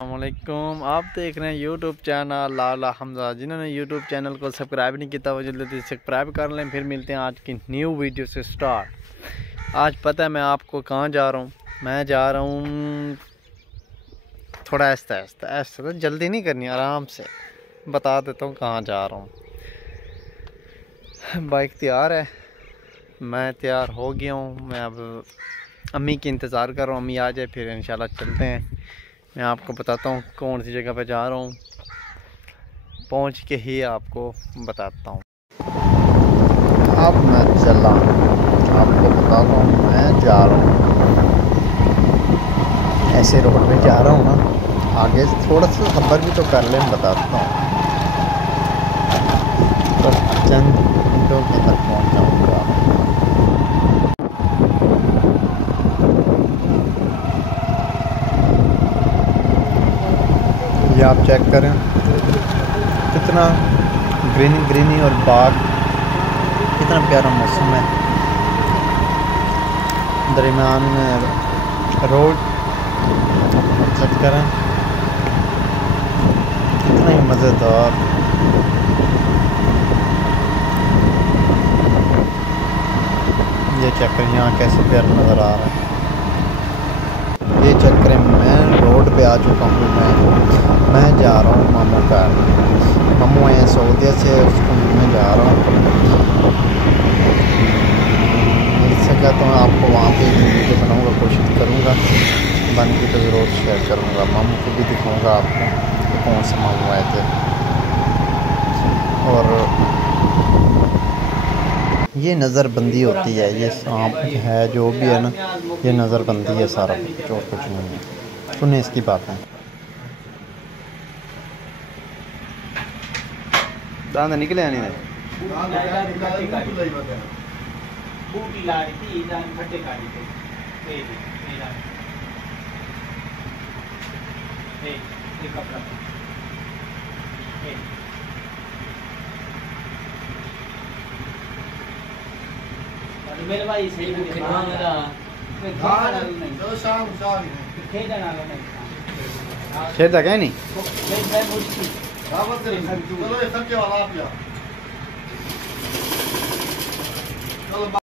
अस्सलामुअलैकुम। आप देख रहे हैं यूट्यूब चैनल लाला हमजा। जिन्होंने यूट्यूब चैनल को सब्सक्राइब नहीं किया वो जल्दी सब्सक्राइब कर लें। फिर मिलते हैं आज की न्यू वीडियो से स्टार्ट। आज पता है मैं आपको कहाँ जा रहा हूँ। मैं जा रहा हूँ थोड़ा ऐसा जल्दी नहीं करनी, आराम से बता देता हूँ कहाँ जा रहा हूँ। बाइक तैयार है, मैं तैयार हो गया हूँ। मैं अब अम्मी की इंतज़ार कर रहा हूँ, अम्मी आ जाए फिर इंशाल्लाह चलते हैं। मैं आपको बताता हूँ कौन सी जगह पे जा रहा हूँ, पहुँच के ही आपको बताता हूँ। अब मैं चला आपको बताता हूँ मैं जा रहा हूँ। ऐसे रोड पे जा रहा हूँ ना, आगे थोड़ा सा सफ़र भी तो कर लें, बताता हूँ। तो चंद मिनटों के तक पहुँच जाऊँगा। ये आप चेक करें कितना ग्रीनी और बाग, कितना प्यारा मौसम है। दरमियान में रोड चेक करें कितना ही मज़ेदार। ये चेक करें यहाँ कैसे प्यारा नज़र आ रहा है। ये चेक करें मैं रोड पे आ चुका हूँ। मैं जा रहा हूँ मामू का। मामू आए सऊदीया से, उसको मैं जा रहा हूँ। इससे कहता हूँ आपको वहाँ पे वीडियो बनाऊँगा, कोशिश करूँगा बन के तो ज़रूर शेयर करूँगा। मामू को भी दिखाऊँगा आपको कि कौन से मामू आए थे। और ये नज़रबंदी होती है, ये सांप है जो भी है ना, ये नज़रबंदी है सारा कुछ और कुछ नहीं है। सुनिए इसकी बातें। दांत निकले नहीं है। मेरे भाई सही है मेरा शेर तक है नहीं।